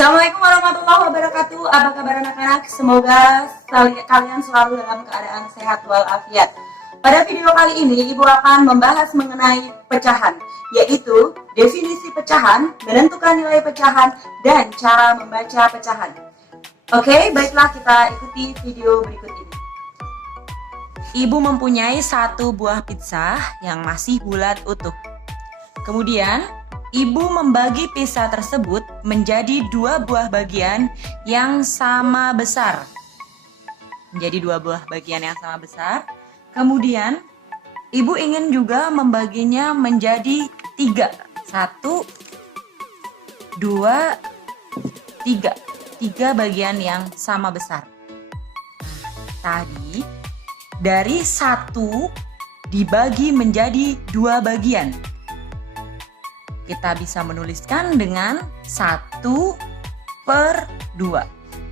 Assalamualaikum warahmatullahi wabarakatuh. Apa kabar anak-anak? Semoga kalian selalu dalam keadaan sehat walafiat. Pada video kali ini, Ibu akan membahas mengenai pecahan, yaitu definisi pecahan, menentukan nilai pecahan, dan cara membaca pecahan. Oke, baiklah kita ikuti video berikut ini. Ibu mempunyai satu buah pizza yang masih bulat utuh. Kemudian, Ibu membagi pizza tersebut menjadi dua buah bagian yang sama besar. Menjadi dua buah bagian yang sama besar. Kemudian, Ibu ingin juga membaginya menjadi tiga. 1, 2, 3. 3 bagian yang sama besar. Tadi, dari 1 dibagi menjadi 2 bagian. Kita bisa menuliskan dengan 1/2.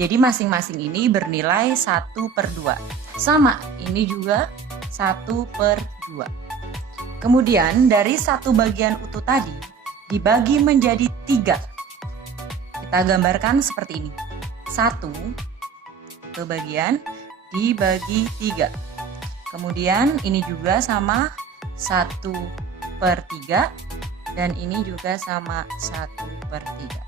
Jadi masing-masing ini bernilai 1/2. Sama, ini juga 1/2. Kemudian dari 1 bagian utuh tadi dibagi menjadi 3. Kita gambarkan seperti ini. 1 bagian dibagi 3. Kemudian ini juga sama 1/3. Dan ini juga sama 1/3.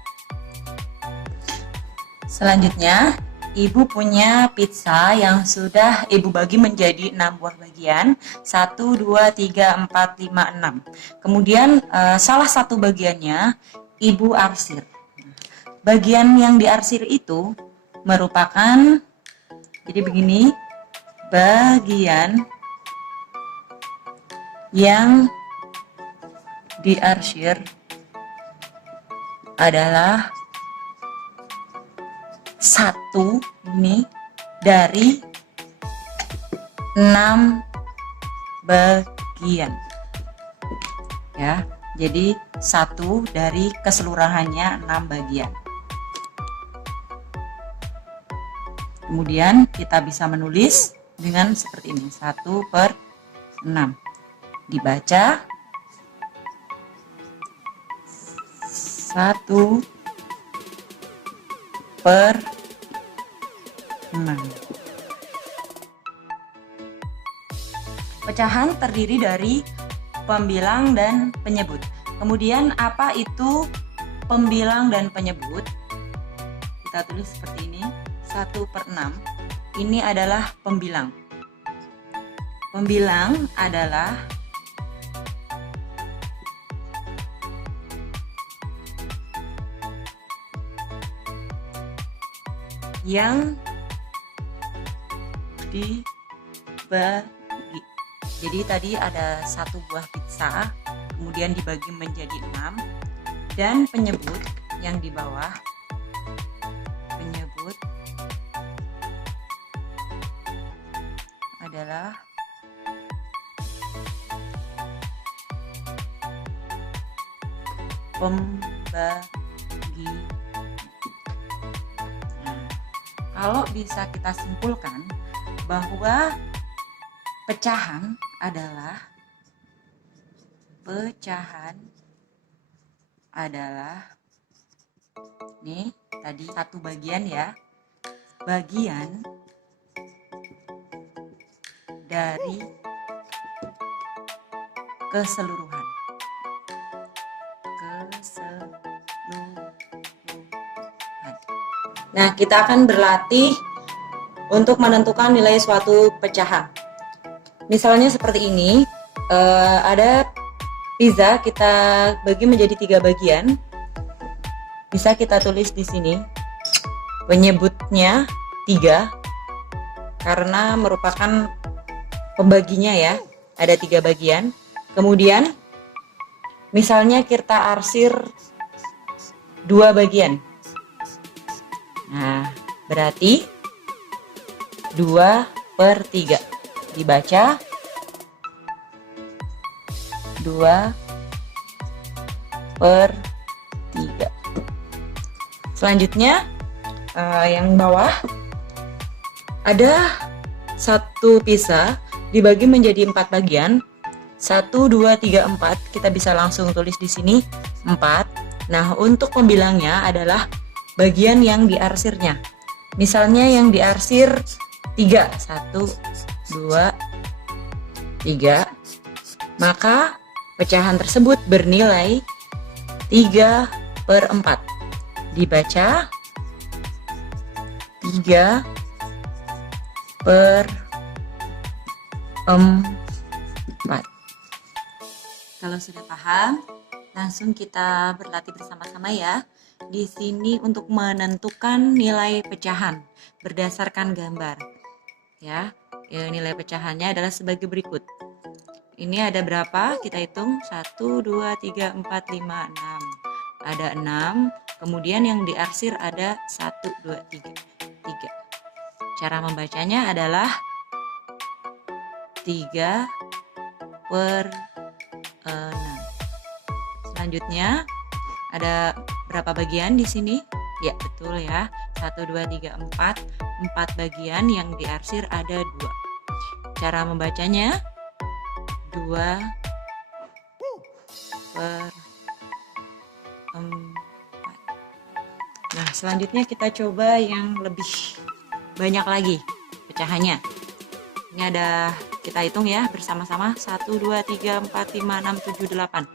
Selanjutnya, Ibu punya pizza yang sudah Ibu bagi menjadi 6 buah bagian. 1, 2, 3, 4, 5, 6. Kemudian salah satu bagiannya Ibu arsir. Bagian yang diarsir itu merupakan, jadi begini, bagian yang diarsir adalah 1 ini dari 6 bagian. Ya, jadi 1 dari keseluruhannya 6 bagian. Kemudian kita bisa menulis dengan seperti ini, 1/6. Dibaca 1/6. Pecahan terdiri dari pembilang dan penyebut. Kemudian apa itu pembilang dan penyebut? Kita tulis seperti ini, 1/6. Ini adalah pembilang. Pembilang adalah yang dibagi. Jadi tadi ada 1 buah pizza, kemudian dibagi menjadi 6, dan penyebut yang di bawah, penyebut adalah pembagi. Kalau bisa kita simpulkan bahwa pecahan adalah nih tadi 1 bagian ya, bagian dari keseluruhan. Nah, kita akan berlatih untuk menentukan nilai suatu pecahan. Misalnya seperti ini, ada pizza kita bagi menjadi 3 bagian. Bisa kita tulis di sini, penyebutnya 3, karena merupakan pembaginya ya, ada 3 bagian. Kemudian, misalnya kita arsir 2 bagian. Nah, berarti 2/3. Dibaca 2/3. Selanjutnya, yang bawah ada 1 pizza dibagi menjadi 4 bagian. 1, 2, 3, 4. Kita bisa langsung tulis di sini 4. Nah, untuk pembilangnya adalah bagian yang diarsirnya. Misalnya yang diarsir 3, 1, 2, 3, maka pecahan tersebut bernilai 3/4. Dibaca 3/4. Kalau sudah paham, langsung kita berlatih bersama-sama ya. Di sini untuk menentukan nilai pecahan berdasarkan gambar. Ya, nilai pecahannya adalah sebagai berikut. Ini ada berapa? Kita hitung 1, 2, 3, 4, 5, 6. Ada 6. Kemudian yang diarsir ada 1, 2, 3. Cara membacanya adalah 3/6. Selanjutnya ada berapa bagian di sini? Ya, betul ya. 1, 2, 3, 4. 4 bagian, yang diarsir ada 2. Cara membacanya 2/4. Nah, selanjutnya kita coba yang lebih banyak lagi pecahannya. Ini ada, kita hitung ya bersama-sama. 1, 2, 3, 4, 5, 6, 7, 8.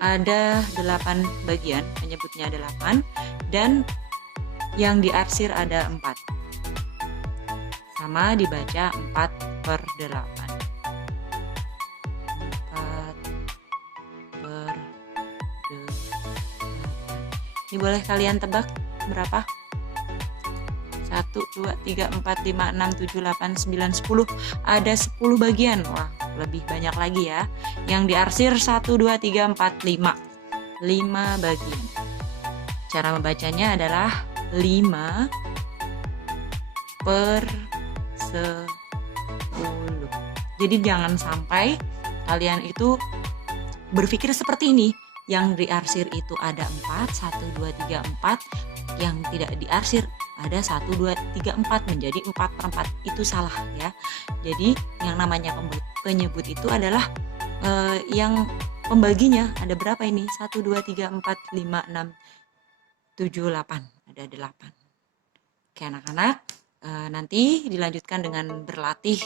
Ada 8 bagian, penyebutnya ada 8, dan yang diarsir ada 4. Sama dibaca 4/8. 4/8. Ini boleh kalian tebak berapa? 1, 2, 3, 4, 5, 6, 7, 8, 9, 10. Ada 10 bagian. Wah, lebih banyak lagi ya. Yang diarsir 1, 2, 3, 4, 5. 5 bagian. Cara membacanya adalah 5/10. Jadi jangan sampai kalian itu berpikir seperti ini. Yang diarsir itu ada 4, 1, 2, 3, 4. Yang tidak diarsir ada 1, 2, 3, 4, menjadi 4/4. Itu salah ya. Jadi yang namanya penyebut itu adalah yang pembaginya. Ada berapa ini? 1, 2, 3, 4, 5, 6, 7, 8. Ada 8. Oke anak-anak, nanti dilanjutkan dengan berlatih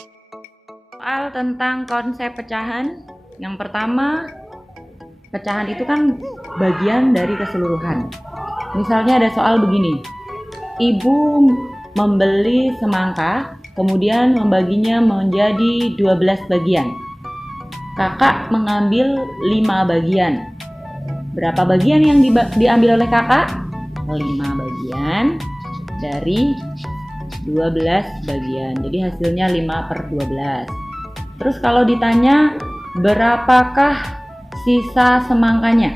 soal tentang konsep pecahan. Yang pertama, pecahan itu kan bagian dari keseluruhan. Misalnya ada soal begini. Ibu membeli semangka, kemudian membaginya menjadi 12 bagian. Kakak mengambil 5 bagian. Berapa bagian yang diambil oleh kakak? 5 bagian dari 12 bagian. Jadi hasilnya 5/12. Terus kalau ditanya berapakah sisa semangkanya?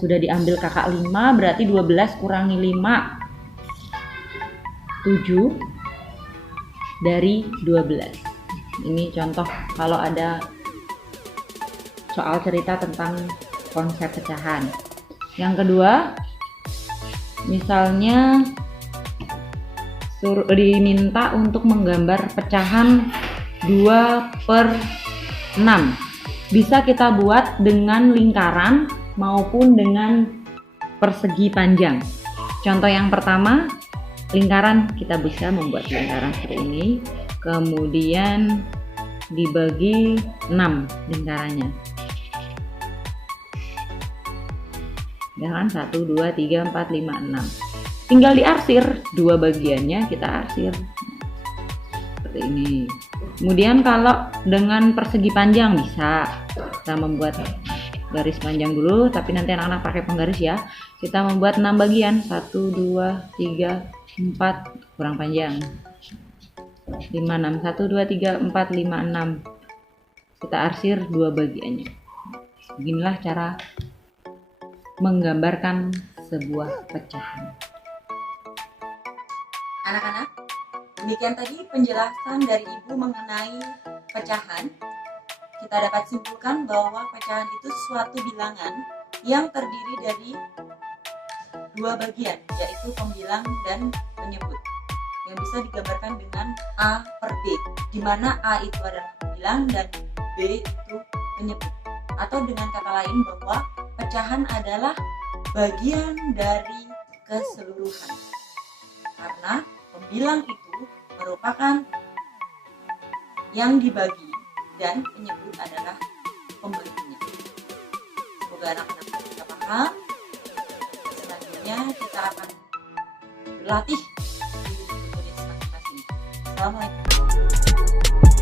Sudah diambil kakak 5, berarti 12 kurangi 5. 7 dari 12. Ini contoh kalau ada soal cerita tentang konsep pecahan. Yang kedua, misalnya diminta untuk menggambar pecahan 2/6. Bisa kita buat dengan lingkaran maupun dengan persegi panjang. Contoh yang pertama, lingkaran, kita bisa membuat lingkaran seperti ini, kemudian dibagi 6 lingkarannya. Ya kan, 1, 2, 3, 4, 5, 6. Tinggal diarsir, 2 bagiannya kita arsir seperti ini. Kemudian kalau dengan persegi panjang bisa kita membuat garis panjang dulu, tapi nanti anak-anak pakai penggaris ya. Kita membuat 6 bagian, 1, 2, 3, 4, kurang panjang, 5, 6, 1, 2, 3, 4, 5, 6. Kita arsir 2 bagiannya. Beginilah cara menggambarkan sebuah pecahan. Anak-anak, demikian tadi penjelasan dari Ibu mengenai pecahan. Kita dapat simpulkan bahwa pecahan itu suatu bilangan yang terdiri dari 2 bagian, yaitu pembilang dan penyebut, yang bisa digambarkan dengan A per B, di mana A itu adalah pembilang dan B itu penyebut. Atau dengan kata lain bahwa pecahan adalah bagian dari keseluruhan. Karena pembilang itu merupakan yang dibagi dan penyebut adalah pembaginya. Semoga anak-anak bisa paham. Selanjutnya kita akan berlatih di tulis masing-masing. Assalamualaikum.